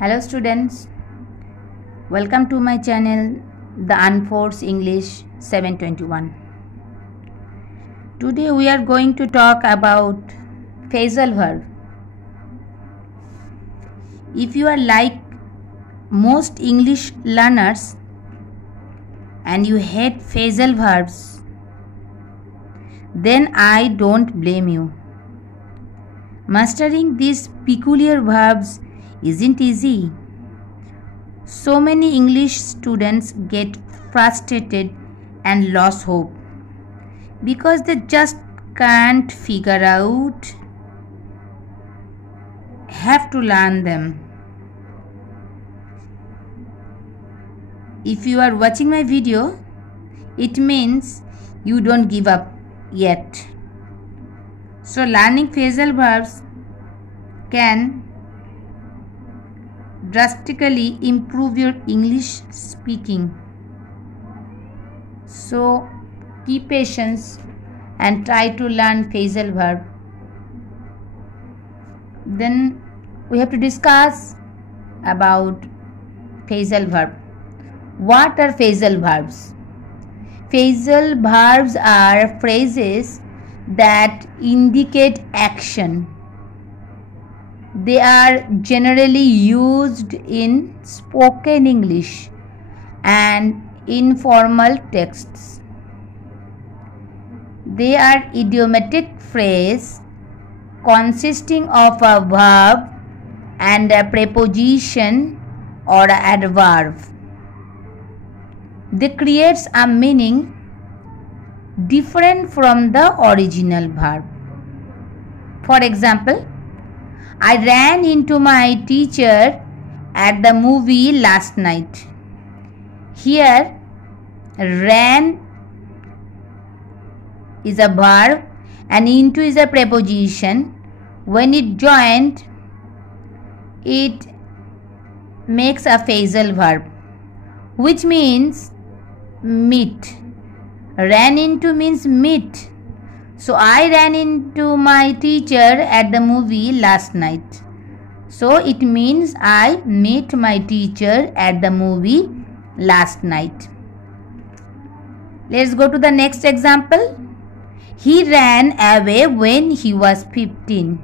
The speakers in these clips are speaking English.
Hello students, welcome to my channel The Unforced English 721. Today we are going to talk about phrasal verb. If you are like most English learners and you hate phrasal verbs, then I don't blame you. Mastering these peculiar verbs isn't easy. So many English students get frustrated and lose hope because they just can't figure out have to learn them. If you are watching my video, it means you don't give up yet. So learning phrasal verbs can drastically improve your English speaking. So keep patience and try to learn phrasal verb. Then we have to discuss about phrasal verb. What are phrasal verbs? Phrasal verbs are phrases that indicate action. They are generally used in spoken English and informal texts. They are idiomatic phrase consisting of a verb and a preposition or an adverb. They create a meaning different from the original verb. For example, I ran into my teacher at the movie last night. Here, ran is a verb and into is a preposition. When it joined, it makes a phrasal verb, which means meet. Ran into means meet. So I ran into my teacher at the movie last night. So it means I met my teacher at the movie last night. Let's go to the next example. He ran away when he was 15.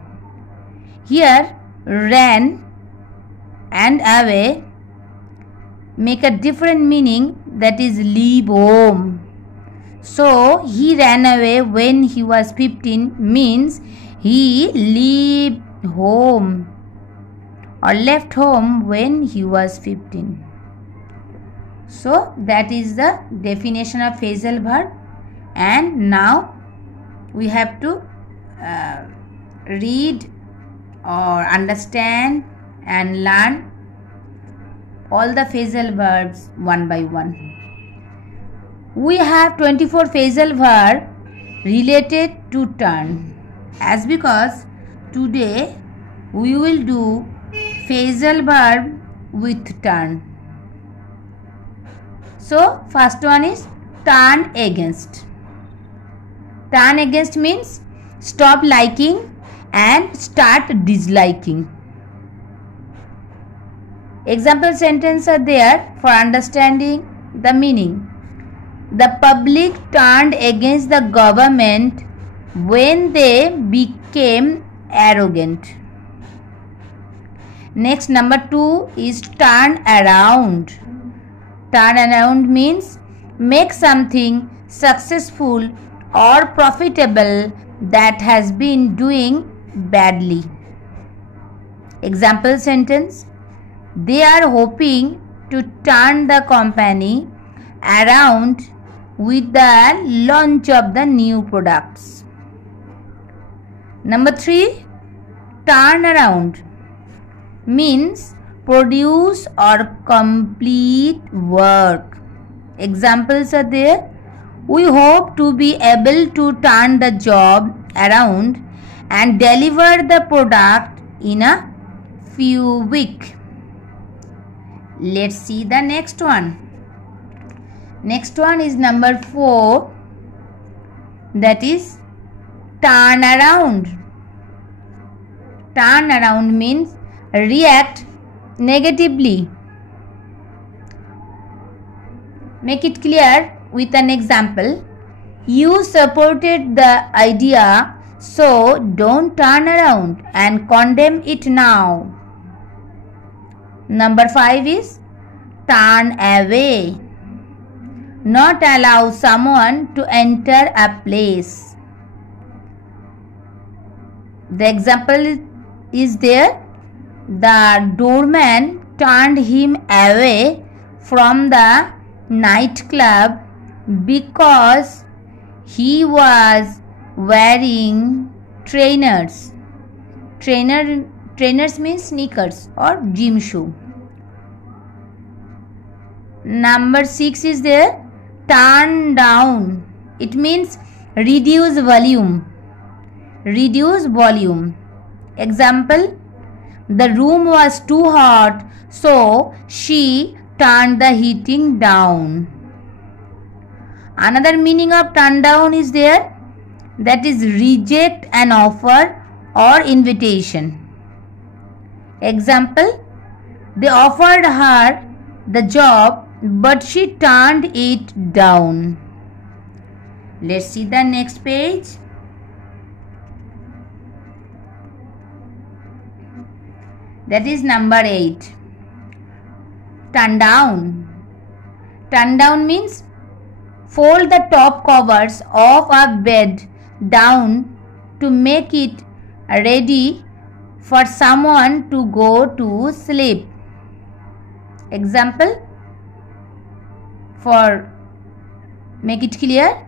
Here, ran and away make a different meaning, that is leave home. So he ran away when he was 15 means he left home or left home when he was 15. So that is the definition of phrasal verb, and now we have to read or understand and learn all the phrasal verbs one by one. We have 24 phrasal verbs related to turn. As because today we will do phrasal verb with turn. So first one is turn against. Turn against means stop liking and start disliking. Example sentences are there for understanding the meaning. The public turned against the government when they became arrogant. Next, number 2 is turn around. Turn around means make something successful or profitable that has been doing badly. Example sentence: they are hoping to turn the company around with the launch of the new products. Number 3, turn around means produce or complete work. Examples are there. We hope to be able to turn the job around and deliver the product in a few weeks. Let's see the next one. Next one is number 4, that is turn around. Turn around means react negatively. Make it clear with an example. You supported the idea, so don't turn around and condemn it now. Number 5 is turn away. Not allow someone to enter a place. The example is there. The doorman turned him away from the nightclub because he was wearing trainers. Trainers means sneakers or gym shoe. Number 6 is there. Turn down. It means reduce volume. Reduce volume. Example, the room was too hot, so she turned the heating down. Another meaning of turn down is there, that is reject an offer or invitation. Example, they offered her the job but she turned it down. Let's see the next page. That is number 8. Turn down. Turn down means fold the top covers of a bed down to make it ready for someone to go to sleep. Example, for make it clear,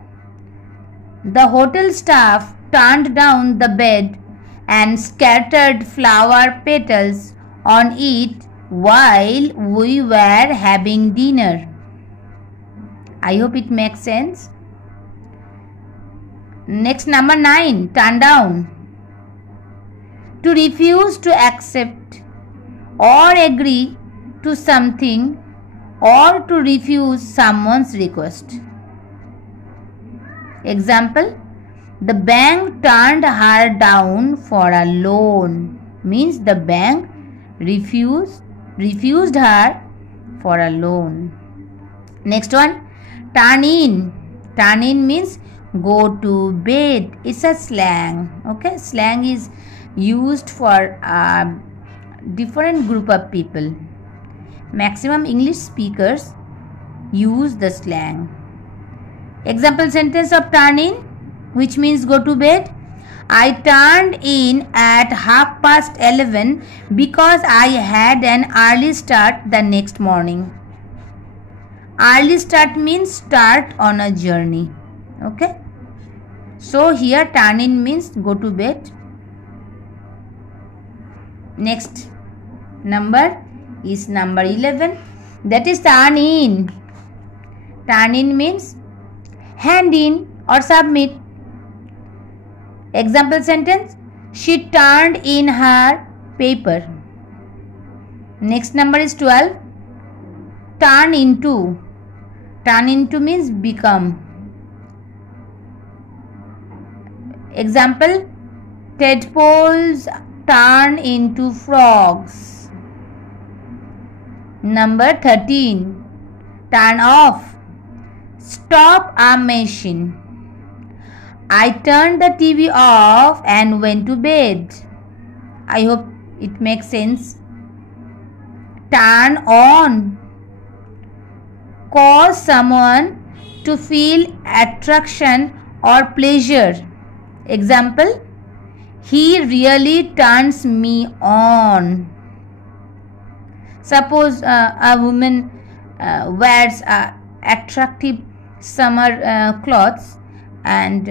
the hotel staff turned down the bed and scattered flower petals on it while we were having dinner. I hope it makes sense. Next, number 9, turn down. To refuse to accept or agree to something or to refuse someone's request. Example, the bank turned her down for a loan. Means the bank refused her for a loan. Next one, turn in. Turn in means go to bed. It's a slang. Okay, slang is used for a different group of people. Maximum English speakers use the slang. Example sentence of turn in, which means go to bed. I turned in at 11:30 because I had an early start the next morning. Early start means start on a journey. Okay. So here turn in means go to bed. Next number is number 11. That is turn in. Turn in means hand in or submit. Example sentence, she turned in her paper. Next number is 12. Turn into. Turn into means become. Example, tadpoles turn into frogs. Number 13. Turn off. Stop a machine. I turned the TV off and went to bed. I hope it makes sense. Turn on. Cause someone to feel attraction or pleasure. Example, he really turns me on. Suppose a woman wears attractive summer clothes, and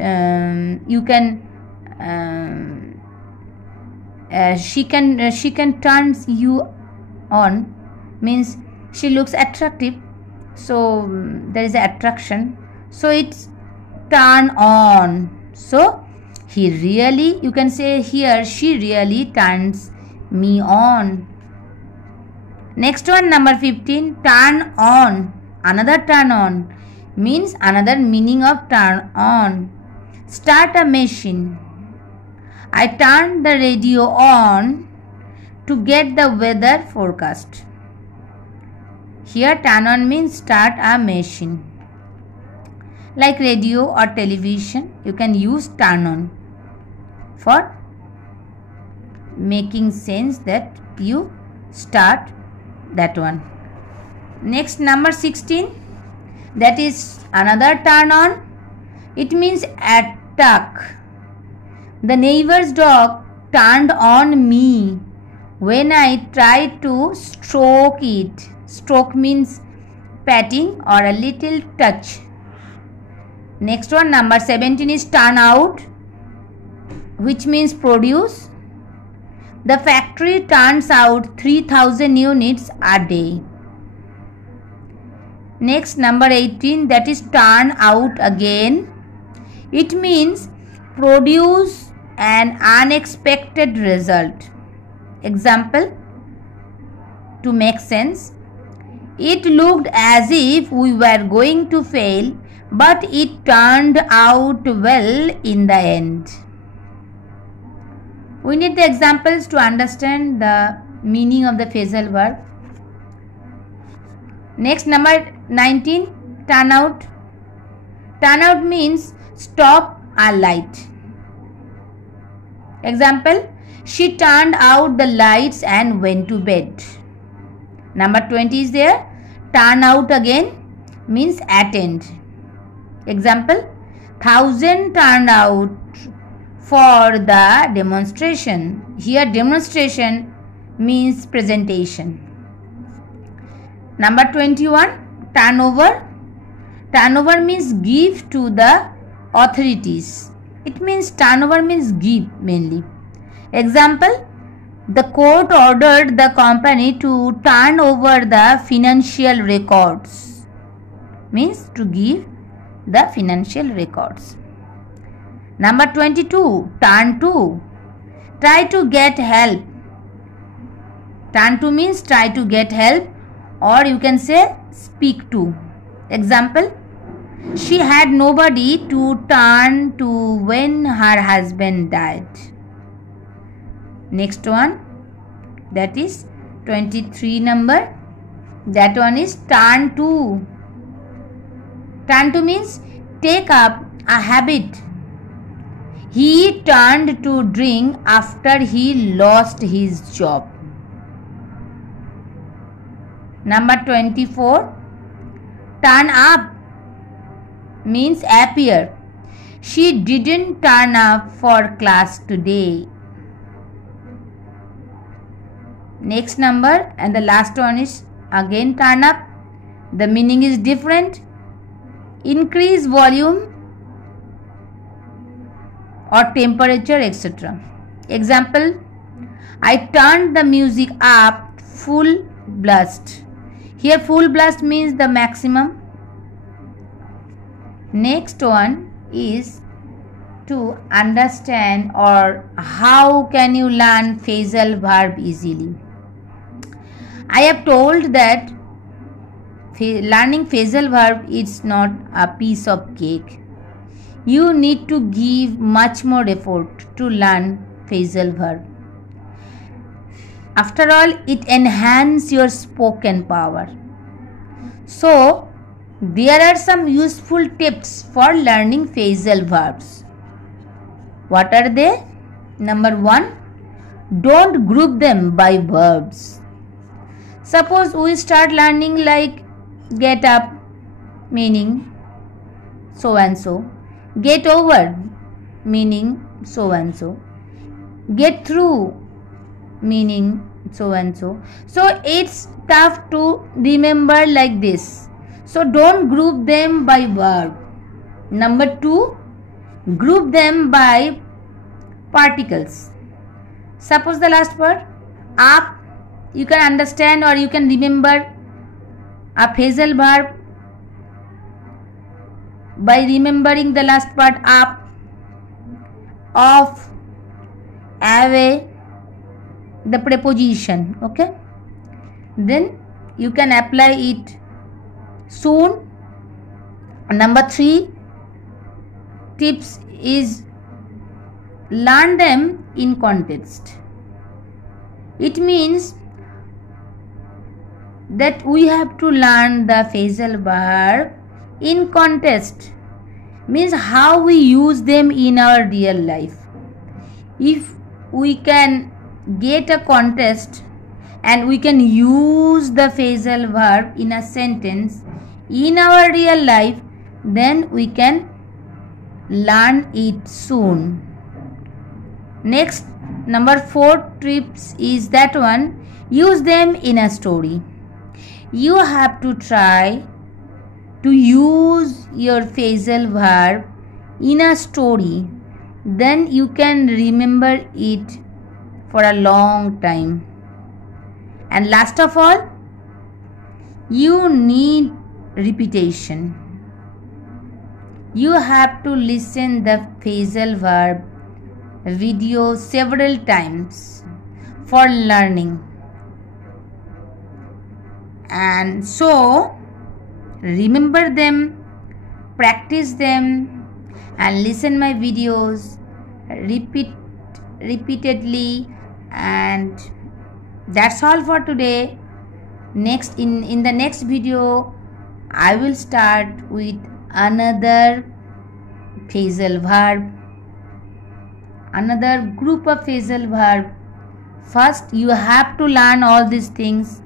she can turn you on, means she looks attractive, so there is an attraction, so it's turn on. So he really, you can say here, she really turns me on. Next one, number 15, turn on. Another turn on means another meaning of turn on. Start a machine. I turned the radio on to get the weather forecast. Here turn on means start a machine. Like radio or television, you can use turn on for making sense that you start that one. Next, number 16, that is another turn on. It means attack. The neighbor's dog turned on me when I tried to stroke it. Stroke means patting or a little touch. Next one, number 17 is turn out, which means produce. The factory turns out 3000 units a day. Next, number 18, that is turn out again. It means produce an unexpected result. Example, to make sense, it looked as if we were going to fail, but it turned out well in the end. We need the examples to understand the meaning of the phrasal verb. Next, number 19, turn out. Turn out means stop a light. Example, she turned out the lights and went to bed. Number 20 is there. Turn out again means attend. Example, 1000 turned out for the demonstration. Here demonstration means presentation. Number 21, turnover. Turnover means give to the authorities. It means turnover means give mainly. Example, the court ordered the company to turn over the financial records. Means to give the financial records. Number 22, turn to. Try to get help. Turn to means try to get help, or you can say speak to. Example, she had nobody to turn to when her husband died. Next one, that is 23 number. That one is turn to. Turn to means take up a habit. He turned to drink after he lost his job. Number 24, turn up means appear. She didn't turn up for class today. Next number and the last one is again turn up. The meaning is different. Increase volume or temperature, etc. Example, I turned the music up full blast. Here full blast means the maximum. Next one is to understand or how can you learn phrasal verb easily. I have told that learning phrasal verb is not a piece of cake. You need to give much more effort to learn phrasal verb. After all, it enhances your spoken power. So, there are some useful tips for learning phrasal verbs. What are they? Number 1, don't group them by verbs. Suppose we start learning like get up meaning so and so, get over meaning so and so, get through meaning so and so. So it's tough to remember like this. So don't group them by verb. Number 2, group them by particles. Suppose the last part up, you can understand or you can remember a phrasal verb by remembering the last part up, off, away, the preposition. Okay, then you can apply it soon. Number 3 tips is learn them in context. It means that we have to learn the phrasal verb in context, means how we use them in our real life. If we can get a context and we can use the phrasal verb in a sentence in our real life, then we can learn it soon. Next, number 4 tips is that one, use them in a story. You have to try to use your phrasal verb in a story, then you can remember it for a long time. And last of all, you need repetition. You have to listen the phrasal verb video several times for learning. And so remember them, practice them, and listen my videos repeatedly. And that's all for today. Next, in the next video, I will start with another phrasal verb, another group of phrasal verb. First, you have to learn all these things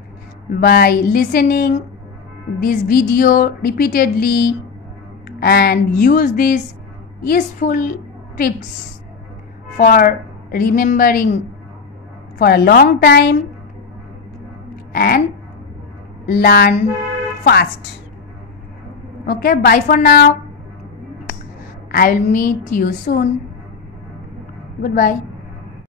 by listening this video repeatedly and use these useful tips for remembering for a long time and learn fast. Okay, bye for now. I will meet you soon. Goodbye.